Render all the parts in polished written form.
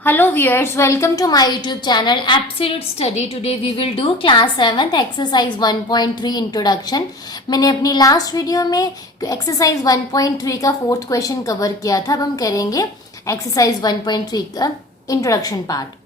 Hello viewers, welcome to my YouTube channel Absolute Study. Today we will do class 7th exercise 1.3 introduction. मैंने अपनी last video में exercise 1.3 का fourth question cover किया था. अब हम करेंगे एक्सरसाइज 1.3 का इंट्रोडक्शन पार्ट.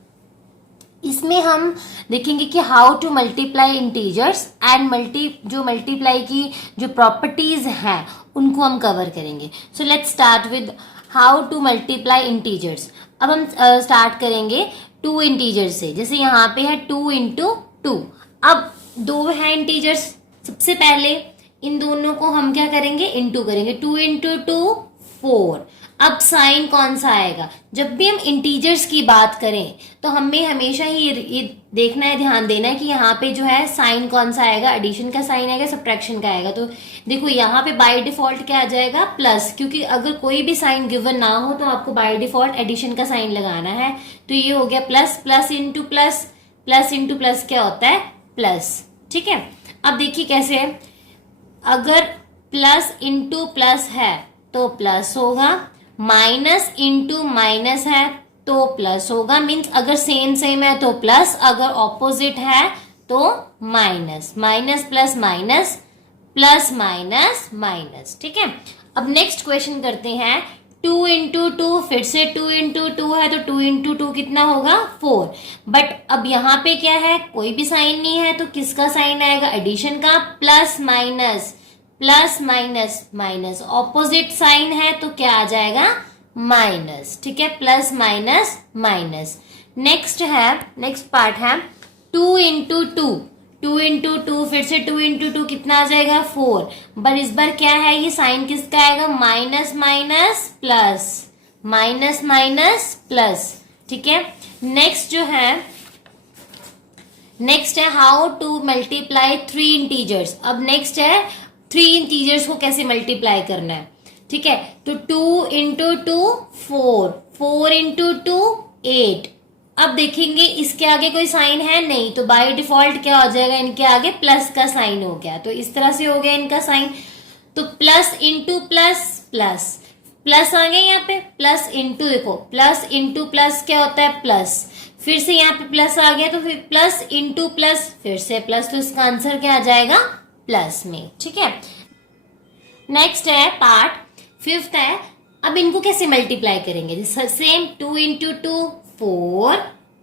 इसमें हम देखेंगे कि how to multiply integers and multiply की जो प्रॉपर्टीज हैं उनको हम कवर करेंगे. So let's start with how to multiply integers. अब हम स्टार्ट करेंगे टू इंटीजर से. जैसे यहाँ पे है 2 इंटू 2. अब दो है इंटीजर्स. सबसे पहले इन दोनों को हम क्या करेंगे, इंटू करेंगे. 2 इंटू 2 4. अब साइन कौन सा आएगा? जब भी हम इंटीजर्स की बात करें तो हमें हमेशा ही ये देखना है, ध्यान देना है कि यहाँ पे जो है साइन कौन सा आएगा. एडिशन का साइन आएगा, सब्ट्रैक्शन का आएगा. तो देखो यहाँ पे बाय डिफॉल्ट क्या आ जाएगा, प्लस. क्योंकि अगर कोई भी साइन गिवन ना हो तो आपको बाय डिफॉल्ट एडिशन का साइन लगाना है. तो ये हो गया plus. Plus into plus, plus into plus क्या होता है, प्लस. ठीक है. अब देखिए कैसे है. अगर प्लस इंटू प्लस है तो प्लस होगा, माइनस इंटू माइनस है तो प्लस होगा. मीन्स अगर सेम सेम है तो प्लस, अगर ऑपोजिट है तो minus. Minus plus minus, plus minus minus. ठीक है. अब नेक्स्ट क्वेश्चन करते हैं. 2 इंटू 2, फिर से 2 इंटू 2 है तो 2 इंटू 2 कितना होगा, 4. बट अब यहाँ पे क्या है, कोई भी साइन नहीं है तो किसका साइन आएगा, एडिशन का. Plus minus, plus minus minus. Opposite sign है तो क्या आ जाएगा, माइनस. ठीक है. Plus minus minus. Next part है 2 इंटू 2. 2 इंटू 2, फिर से 2 इंटू 2 कितना आ जाएगा, 4. बट इस बार क्या है, ये साइन किसका आएगा, minus minus plus, minus minus plus. ठीक है. नेक्स्ट है हाउ टू मल्टीप्लाई 3 इंटीजर्स. अब नेक्स्ट है 3 इंटीजर्स को कैसे मल्टीप्लाई करना है. ठीक है. तो 2 इंटू 2 4, 4 इंटू 2 8. अब देखेंगे इसके आगे कोई साइन है नहीं तो बाय डिफॉल्ट क्या हो जाएगा, इनके आगे प्लस का साइन हो गया. तो इस तरह से हो गया इनका साइन. तो plus into plus plus, plus आ गया यहाँ पे. प्लस इंटू, देखो प्लस इंटू प्लस क्या होता है, प्लस. फिर से यहाँ पे प्लस आ गया तो फिर प्लस इंटू प्लस, फिर से प्लस. तो इसका आंसर क्या आ जाएगा, प्लस में. ठीक है. नेक्स्ट है पार्ट 5th है. अब इनको कैसे मल्टीप्लाई करेंगे, same 2 into 2 4,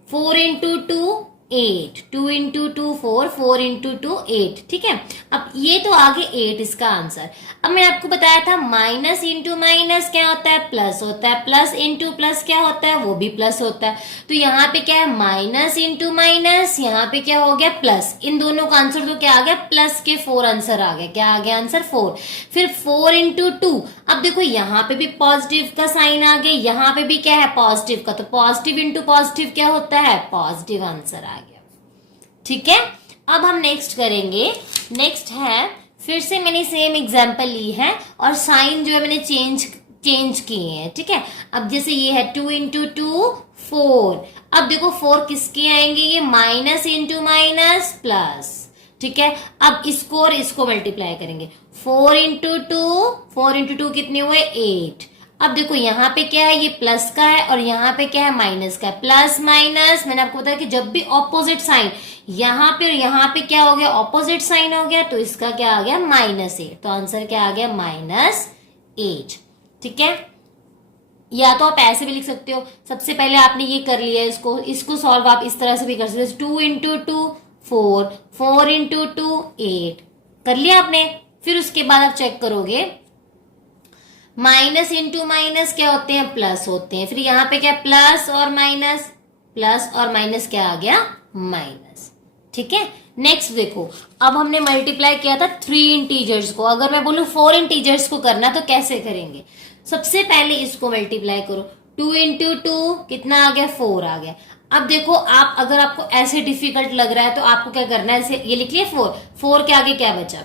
4 into 2 8, 2 into 2 4, 4 into 2 8. ठीक है. अब ये तो आगे 8 इसका आंसर. अब मैं आपको बताया था माइनस इंटू माइनस क्या होता है, प्लस होता है. प्लस इंटू प्लस क्या होता है, वो भी प्लस होता है. तो यहाँ पे क्या है, माइनस इंटू माइनस, यहाँ पे क्या हो गया, प्लस. इन दोनों का आंसर तो क्या आ गया, प्लस के 4 आंसर आ गया. क्या आ गया आंसर, 4. फिर 4 इंटू 2. अब देखो यहाँ पे भी पॉजिटिव का साइन आ गया, यहाँ पे भी क्या है, पॉजिटिव का. तो पॉजिटिव इंटू पॉजिटिव क्या होता है, पॉजिटिव आंसर आ गया. ठीक है. अब हम नेक्स्ट करेंगे. नेक्स्ट है, फिर से मैंने सेम एग्जांपल ली है और साइन जो है मैंने चेंज किए हैं. ठीक है. अब जैसे ये है 2 इंटू 2 4. अब देखो 4 किसके आएंगे, ये माइनस इंटू माइनस प्लस. ठीक है. अब इसको और इसको मल्टीप्लाई करेंगे. 4 इंटू 2, 4 इंटू 2 कितने हुए, 8. अब देखो यहाँ पे क्या है, ये प्लस का है और यहाँ पे क्या है, माइनस का है. प्लस माइनस, मैंने आपको बताया कि जब भी ऑपोजिट साइन, यहाँ पे और यहाँ पे क्या हो गया, ऑपोजिट साइन हो गया तो इसका क्या आ गया, -8. तो आंसर क्या आ गया, -8. ठीक है. या तो आप ऐसे भी लिख सकते हो. सबसे पहले आपने ये कर लिया, इसको सॉल्व आप इस तरह से भी कर सकते हो. 2 इंटू 2 4, 4 इंटू 2 8 कर लिया आपने. फिर उसके बाद आप चेक करोगे, माइनस इंटू माइनस क्या होते हैं, प्लस होते हैं. फिर यहाँ पे क्या, प्लस और माइनस, प्लस और माइनस क्या आ गया, माइनस. ठीक है. नेक्स्ट देखो, अब हमने मल्टीप्लाई किया था 3 इंटीजर्स को. अगर मैं बोलूं 4 इंटीजर्स को करना तो कैसे करेंगे. सबसे पहले इसको मल्टीप्लाई करो. 2 इंटू 2 कितना आ गया, 4 आ गया. अब देखो आप, अगर आपको ऐसे डिफिकल्ट लग रहा है तो आपको क्या करना है, ऐसे ये लिख लिया 4, 4 के आगे क्या बचा.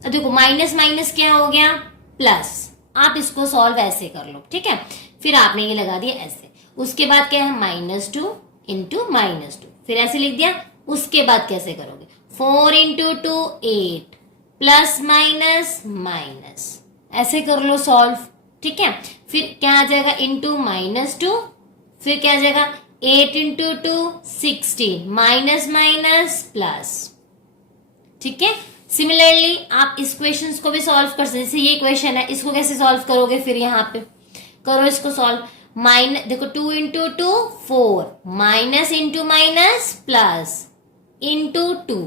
अब देखो माइनस माइनस क्या हो गया, प्लस. आप इसको सॉल्व ऐसे कर लो. ठीक है. फिर आपने ये लगा दिया ऐसे. उसके बाद क्या है, -2 इंटू -2, फिर ऐसे लिख दिया. उसके बाद कैसे करोगे, 4 इंटू 2 8, प्लस माइनस माइनस, ऐसे कर लो सॉल्व. ठीक है. फिर क्या आ जाएगा, इंटू -2, फिर क्या आ जाएगा 8 इंटू 2 16, माइनस माइनस प्लस। ठीक है, सिमिलरली आप इस क्वेश्चन को भी सॉल्व कर सकते, जैसे ये क्वेश्चन है, इसको कैसे सॉल्व करोगे, फिर यहाँ पे करो इसको सॉल्व। माइनस देखो 2 into 2 4, minus into minus plus into 2,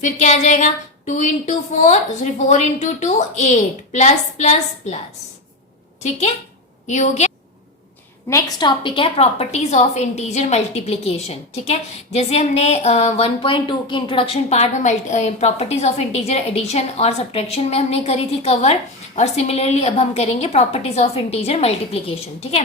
फिर क्या आ जाएगा 2 into 4 sorry 4 into 2 8 plus plus plus. ठीक है, ये हो गया। नेक्स्ट टॉपिक है प्रॉपर्टीज ऑफ इंटीजर मल्टीप्लीकेशन। ठीक है, जैसे हमने 1.2 के इंट्रोडक्शन पार्ट में प्रॉपर्टीज ऑफ इंटीजर एडिशन और सब्ट्रैक्शन में हमने करी थी कवर, और सिमिलरली अब हम करेंगे प्रॉपर्टीज ऑफ इंटीजर मल्टीप्लीकेशन। ठीक है,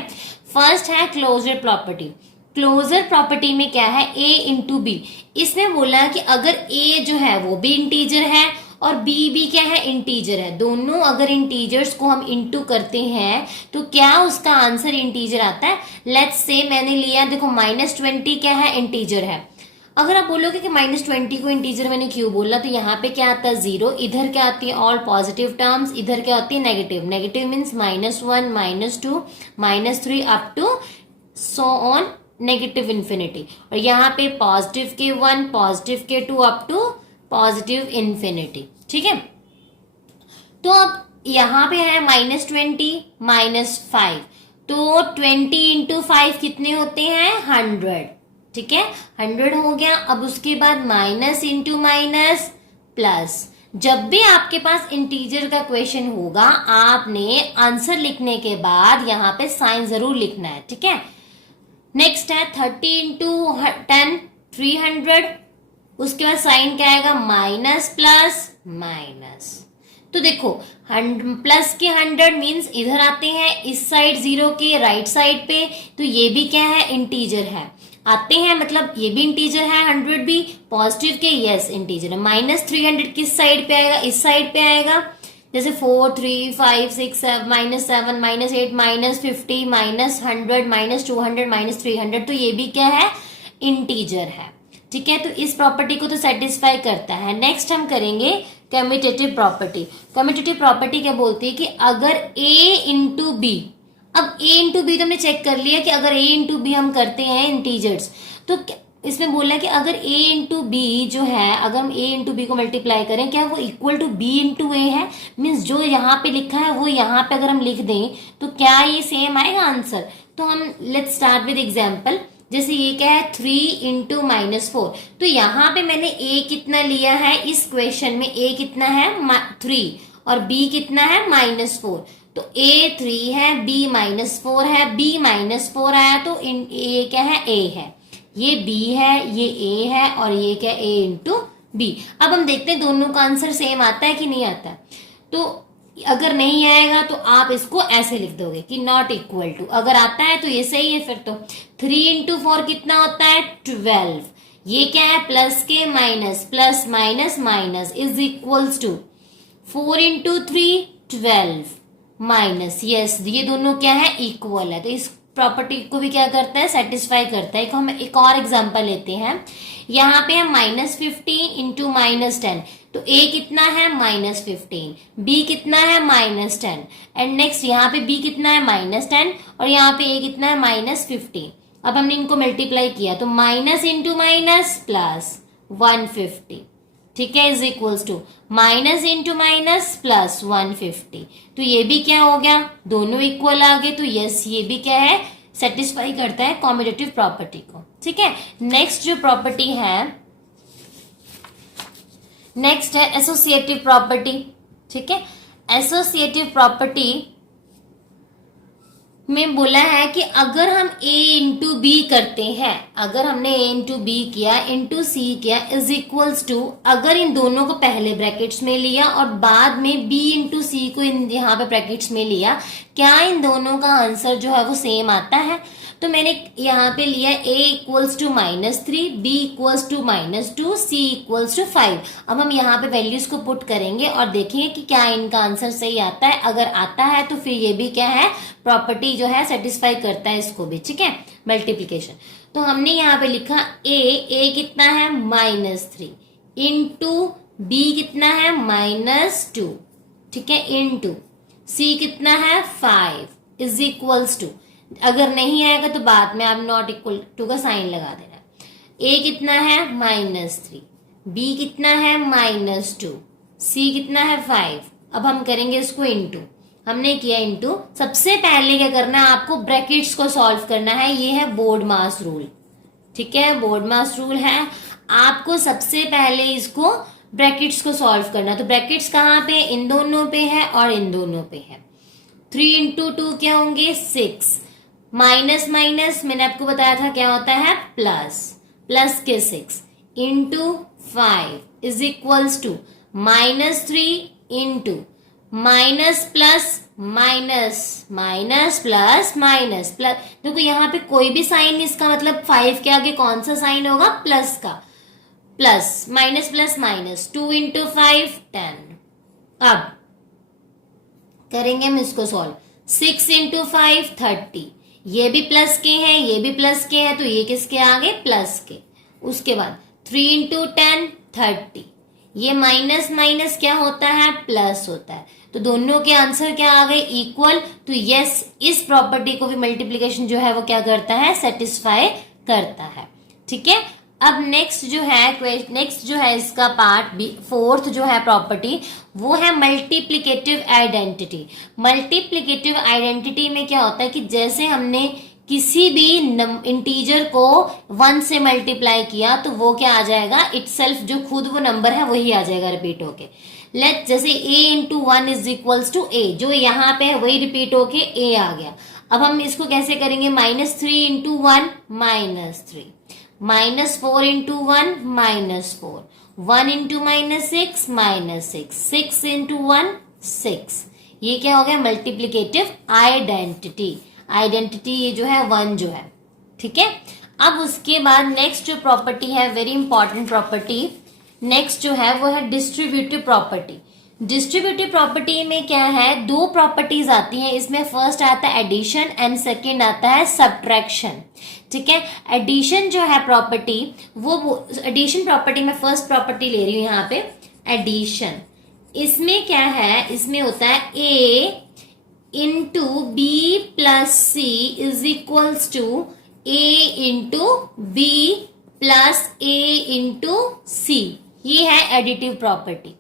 फर्स्ट है क्लोजर प्रॉपर्टी। क्लोजर प्रॉपर्टी में क्या है, a इंटू बी। इसमें बोला कि अगर a जो है वो भी इंटीजर है और b भी क्या है, इंटीजर है, दोनों अगर इंटीजर्स को हम इंटू करते हैं तो क्या उसका आंसर इंटीजर आता है। लेट्स से मैंने लिया, देखो -20 क्या है, इंटीजर है। अगर आप बोलोगे कि -20 को इंटीजर मैंने क्यों बोला, तो यहाँ पे क्या आता है 0, इधर क्या आती है ऑल पॉजिटिव टर्म्स, इधर क्या होती है negative. Negative means -1 -2 -3 up to so on negative infinity, और यहाँ पे पॉजिटिव के 1 पॉजिटिव के 2 अप टू पॉजिटिव इन्फिनिटी। ठीक है, तो अब यहाँ पे है -20 -5, तो 20 इंटू 5 कितने होते हैं 100। ठीक है, 100 हो गया। अब उसके बाद माइनस इंटू माइनस प्लस। जब भी आपके पास इंटीजर का क्वेश्चन होगा, आपने आंसर लिखने के बाद यहाँ पे साइन जरूर लिखना है। ठीक है, नेक्स्ट है 30 इंटू 10 300, उसके बाद साइन क्या आएगा माइनस प्लस माइनस। तो देखो प्लस के 100 मीन्स इधर आते हैं इस साइड 0 के राइट साइड पे, तो ये भी क्या है इंटीजर है, आते हैं मतलब ये भी इंटीजर है, 100 भी पॉजिटिव के यस इंटीजर है। -300 किस साइड पे आएगा, इस साइड पे आएगा, जैसे 4 3 5 6 7 -7 -8 -50 -100 -200 -300, तो ये भी क्या है इंटीजर है। ठीक है, तो इस प्रॉपर्टी को तो सेटिस्फाई करता है। नेक्स्ट हम करेंगे कम्यूटेटिव प्रॉपर्टी। कम्यूटेटिव प्रॉपर्टी क्या बोलती है कि अगर a इंटू बी, अब a इंटू बी तो हमने चेक कर लिया कि अगर a इंटू बी हम करते हैं इंटीजर्स, तो इसमें बोला है कि अगर a इंटू बी जो है, अगर हम a इंटू बी को मल्टीप्लाई करें, क्या वो इक्वल टू b इंटू ए है, मीन्स जो यहाँ पे लिखा है वो यहाँ पे अगर हम लिख दें तो क्या ये सेम आएगा आंसर। तो हम लेट्स स्टार्ट विद एग्जाम्पल। जैसे ये क्या है 3 इंटू -4, तो यहाँ पे मैंने a कितना लिया है, इस क्वेश्चन में a कितना है 3 और b कितना है -4, तो a 3 है b -4 है, b -4 आया तो a क्या है a है, ये b है, ये a है, और ये क्या a इंटू b। अब हम देखते हैं दोनों का आंसर सेम आता है कि नहीं आता। तो अगर नहीं आएगा तो आप इसको ऐसे लिख दोगे कि नॉट इक्वल टू, अगर आता है तो ये सही है। फिर तो 3 इंटू 4 कितना होता है 12, ये क्या है प्लस के minus, plus minus minus is equals to 4 into 3 12 minus, yes ये दोनों क्या है इक्वल है, तो इस प्रॉपर्टी को भी क्या करता है सेटिस्फाई करता है। हम एक और एग्जांपल लेते हैं, यहाँ पे है -15 इंटू -10, तो a कितना है -15, b कितना है -10, एंड नेक्स्ट यहाँ पे b कितना है -10 और यहाँ पे a कितना है -15। अब हमने इनको मल्टीप्लाई किया तो माइनस इंटू माइनस प्लस 150, ठीक है, is equals to minus into minus plus 150। तो ये भी क्या हो गया, दोनों इक्वल आ गए, तो यस ये भी क्या है सेटिस्फाई करता है कॉम्यूटेटिव प्रॉपर्टी को। ठीक है, नेक्स्ट जो प्रॉपर्टी है, नेक्स्ट है एसोसिएटिव प्रॉपर्टी। ठीक है, एसोसिएटिव प्रॉपर्टी में बोला है कि अगर हम a इंटू बी करते हैं, अगर हमने a इंटू बी किया इंटू सी किया इज इक्वल्स टू, अगर इन दोनों को पहले ब्रैकेट्स में लिया और बाद में b इंटू सी को यहाँ पे ब्रैकेट्स में लिया, क्या इन दोनों का आंसर जो है वो सेम आता है। तो मैंने यहाँ पे लिया a equals to -3, b equals to -2, c equals to 5। अब हम यहाँ पे वैल्यूज को पुट करेंगे और देखेंगे कि क्या इनका आंसर सही आता है। अगर आता है तो फिर ये भी क्या है प्रॉपर्टी जो है सेटिस्फाई करता है इसको भी। ठीक है, मल्टीप्लीकेशन। तो हमने यहाँ पे लिखा a कितना है -3 इंटू b कितना है -2, ठीक है, इंटू c कितना है 5 इज इक्वल्स टू, अगर नहीं आएगा तो बाद में आप नॉट इक्वल टू का साइन लगा देना। ए कितना है -3, बी कितना है -2, सी कितना है 5। अब हम करेंगे इसको इनटू, हमने किया इनटू। सबसे पहले क्या करना है, आपको ब्रैकेट्स को सॉल्व करना है। ये है बोर्ड मास रूल, ठीक है, बोर्ड मास रूल है। आपको सबसे पहले इसको ब्रैकेट्स को सॉल्व करना। तो ब्रैकेट्स कहाँ पे, इन दोनों पे है और इन दोनों पे है। 3 इंटू 2 क्या होंगे 6, माइनस माइनस मैंने आपको बताया था क्या होता है प्लस, प्लस के 6 into 5 is equals to -3 into minus plus minus, minus plus minus plus. देखो यहाँ पे कोई भी साइन, इसका मतलब 5 के आगे कौन सा साइन होगा, प्लस का, plus minus plus minus. 2 into 5 10। अब करेंगे हम इसको सॉल्व। 6 इंटू 5 30, ये भी प्लस के हैं, ये भी प्लस के हैं, तो ये किसके आगे, प्लस के। उसके बाद 3 इंटू 10 30, ये माइनस माइनस क्या होता है, प्लस होता है। तो दोनों के आंसर क्या आ गए, इक्वल। तो यस, इस प्रॉपर्टी को भी मल्टीप्लीकेशन जो है वो क्या करता है, सेटिस्फाई करता है। ठीक है। अब नेक्स्ट जो है इसका पार्ट बी, फोर्थ जो है प्रॉपर्टी, वो है मल्टीप्लिकेटिव आइडेंटिटी। मल्टीप्लिकेटिव आइडेंटिटी में क्या होता है कि जैसे हमने किसी भी इंटीजर को 1 से मल्टीप्लाई किया तो वो क्या आ जाएगा, इटसेल्फ जो खुद वो नंबर है वही आ जाएगा रिपीट होके। लेट जैसे a into 1 is equals to a, जो यहाँ पे है वही रिपीट होके a आ गया। अब हम इसको कैसे करेंगे, -3 इंटू 1 -3, -4 इंटू 1 -4, 1 इंटू -6 -6, 6 इंटू 1 6। ये क्या हो गया, मल्टीप्लिकेटिव आइडेंटिटी। आइडेंटिटी ये जो है 1 जो है, ठीक है। अब उसके बाद नेक्स्ट जो प्रॉपर्टी है, वेरी इंपॉर्टेंट प्रॉपर्टी, नेक्स्ट जो है वो है डिस्ट्रीब्यूटिव प्रॉपर्टी। डिस्ट्रीब्यूटिव प्रॉपर्टी में क्या है, 2 प्रॉपर्टीज आती हैं इसमें। फर्स्ट आता है एडिशन एंड सेकंड आता है सब्ट्रैक्शन। ठीक है। एडिशन जो है प्रॉपर्टी, वो एडिशन प्रॉपर्टी में फर्स्ट प्रॉपर्टी ले रही हूं यहाँ पे, एडिशन। इसमें क्या है, इसमें होता है a into b plus c is equals to a into b plus a into c. ये है एडिटिव प्रॉपर्टी।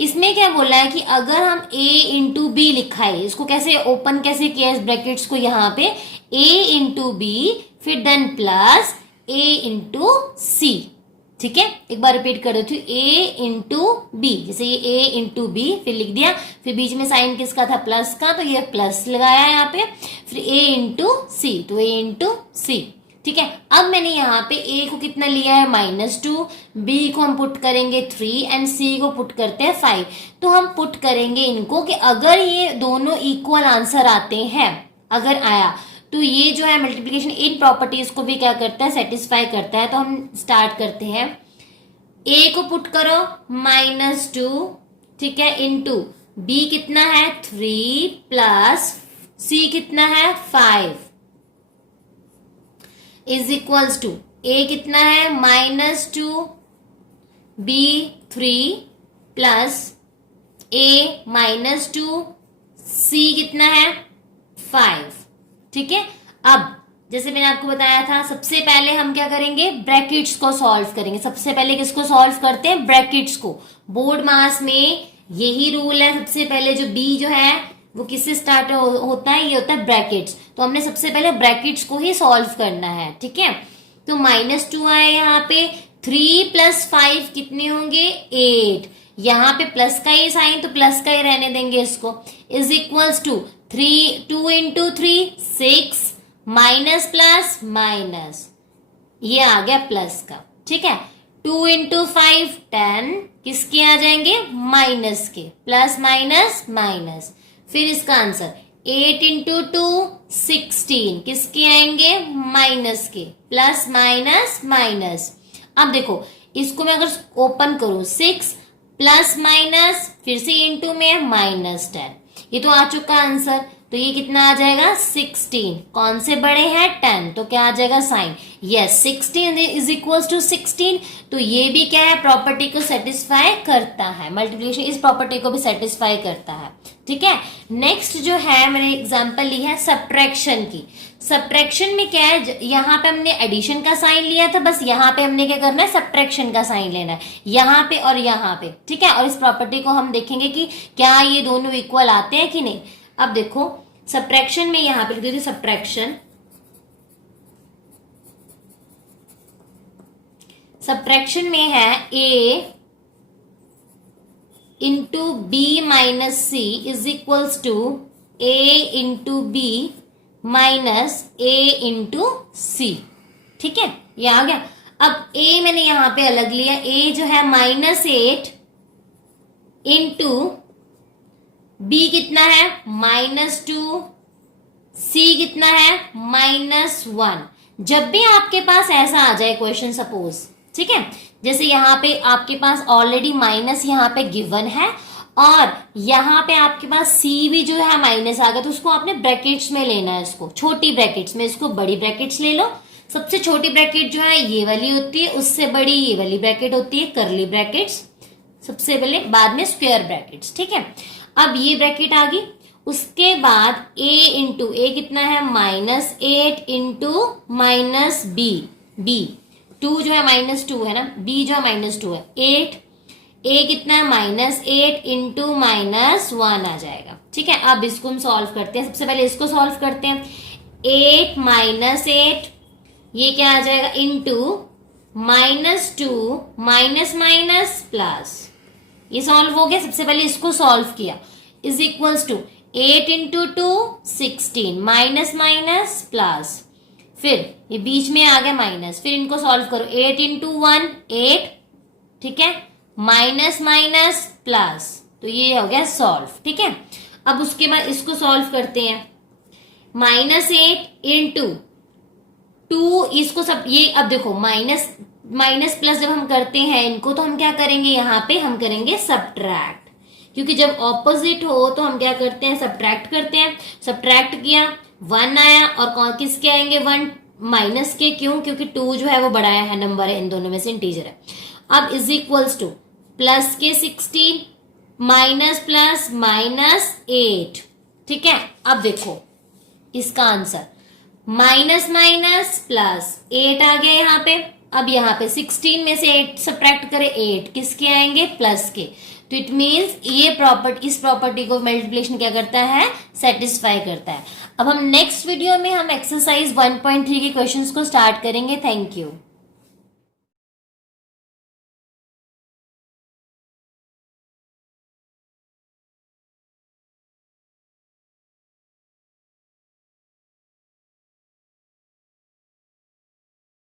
इसमें क्या बोला है कि अगर हम a इंटू बी लिखा है, इसको कैसे ओपन कैसे किया इस ब्रैकेट्स को, यहाँ पे a इंटू बी फिर then plus a into c. ठीक है, एक बार रिपीट कर देती हूँ, a इंटू बी, जैसे ये a इंटू बी फिर लिख दिया, फिर बीच में साइन किसका था, प्लस का, तो ये प्लस लगाया यहाँ पे, फिर a इंटू सी, तो a इंटू सी। ठीक है। अब मैंने यहाँ पे a को कितना लिया है -2, b को हम पुट करेंगे 3 एंड c को पुट करते हैं 5। तो हम पुट करेंगे इनको कि अगर ये दोनों इक्वल आंसर आते हैं, अगर आया तो ये जो है मल्टीप्लिकेशन इन प्रॉपर्टीज को भी क्या करता है, सेटिस्फाई करता है। तो हम स्टार्ट करते हैं, a को पुट करो -2, ठीक है, इंटू b कितना है 3 प्लस c कितना है 5 इज इक्वल्स टू a कितना है -2, b 3 प्लस a -2, c कितना है 5। ठीक है। अब जैसे मैंने आपको बताया था, सबसे पहले हम क्या करेंगे, ब्रैकेट्स को सॉल्व करेंगे। सबसे पहले किसको सॉल्व करते हैं, ब्रैकेट्स को। बोर्ड मास में यही रूल है, सबसे पहले जो b जो है वो किससे स्टार्ट होता है, ये होता है ब्रैकेट्स। तो हमने सबसे पहले ब्रैकेट्स को ही सॉल्व करना है। ठीक है। तो -2 आए यहाँ पे, 3 प्लस 5 कितने होंगे 8, यहाँ पे प्लस का ही साइन तो प्लस का ही रहने देंगे इसको, is equals to 2 into 3 6 minus plus minus, ये आ गया प्लस का। ठीक है। 2 इंटू 5 10, किसके आ जाएंगे, माइनस के, प्लस माइनस माइनस। फिर इसका आंसर 8 इंटू 2 16, किसके आएंगे, माइनस के, प्लस माइनस माइनस। अब देखो इसको मैं अगर ओपन करूं, 6 प्लस माइनस फिर से इंटू में -10, ये तो आ चुका आंसर। तो ये कितना आ जाएगा 16, कौन से बड़े हैं 10, तो क्या आ जाएगा sign, yes 16 is equals to 16। तो ये भी क्या है, प्रॉपर्टी को सेटिस्फाई करता है, मल्टीप्लिकेशन इस प्रॉपर्टी को भी सेटिस्फाई करता है। ठीक है। नेक्स्ट जो है मैंने एग्जांपल ली है सब्ट्रैक्शन की। सब्ट्रैक्शन में क्या है, यहाँ पे हमने एडिशन का साइन लिया था, बस यहाँ पे हमने क्या करना है, सब्ट्रैक्शन का साइन लेना है, यहाँ पे और यहाँ पे, ठीक है। और इस प्रॉपर्टी को हम देखेंगे कि क्या ये दोनों इक्वल आते हैं कि नहीं। अब देखो सब्ट्रैक्शन में यहाँ पे लिख देती हूँ सब्ट्रैक्शन, सब्ट्रैक्शन में है a into b minus c is equals to a into b minus a into c, ठीक है, ये आ गया। अब a मैंने यहां पे अलग लिया, a जो है -8 इंटू b कितना है -2, c कितना है -1। जब भी आपके पास ऐसा आ जाए क्वेश्चन सपोज, ठीक है, जैसे यहाँ पे आपके पास ऑलरेडी माइनस यहाँ पे गिवन है और यहाँ पे आपके पास सी भी जो है माइनस आ गया, तो उसको आपने ब्रैकेट्स में लेना है, इसको छोटी ब्रैकेट्स में, इसको बड़ी ब्रैकेट्स ले लो। सबसे छोटी ब्रैकेट जो है ये वाली होती है, उससे बड़ी ये वाली ब्रैकेट होती है कर्ली ब्रैकेट्स, सबसे पहले, बाद में स्क्वायर ब्रैकेट्स, ठीक है। अब ये ब्रैकेट आ गई, उसके बाद a इंटू ए कितना है -8 इंटू माइनस बी 2 जो है -2 है ना, b जो है -2 है 8, a कितना है -8 इंटू -1 आ जाएगा, ठीक है। अब इसको हम सॉल्व करते हैं, सबसे पहले इसको सॉल्व करते हैं। 8 -8 ये क्या आ जाएगा इंटू -2 माइनस माइनस प्लस, ये सॉल्व हो गया। सबसे पहले इसको सॉल्व किया, is equals to 8 into 2 16 minus minus plus, फिर ये बीच में आ गया माइनस, फिर इनको सॉल्व करो, 8 इंटू 1 8, ठीक है, माइनस माइनस प्लस, तो ये हो गया सॉल्व, ठीक है। अब उसके बाद इसको सॉल्व करते हैं, -8 इंटू 2, इसको सब ये, अब देखो माइनस माइनस प्लस जब हम करते हैं इनको, तो हम क्या करेंगे, यहाँ पे हम करेंगे सब्ट्रैक्ट, क्योंकि जब ऑपोजिट हो तो हम क्या करते हैं, सब्ट्रैक्ट करते हैं। सब्ट्रैक्ट किया 1 आया, और किसके आएंगे 1 माइनस के, क्यों, क्योंकि 2 जो है वो बड़ा है नंबर है, इन दोनों में से इंटीजर है। अब इज इक्वल्स टू प्लस के 16 माइनस प्लस -8, ठीक है। अब देखो इसका आंसर माइनस माइनस प्लस 8 आ गया यहाँ पे। अब यहाँ पे 16 में से 8 सब्ट्रैक्ट करें, 8 किसके आएंगे, प्लस के, तो इट मीन्स ये इस प्रॉपर्टी को मल्टीप्लिकेशन क्या करता है, सेटिस्फाई करता है। अब हम नेक्स्ट वीडियो में हम एक्सरसाइज 1.3 के क्वेश्चंस को स्टार्ट करेंगे। Thank you.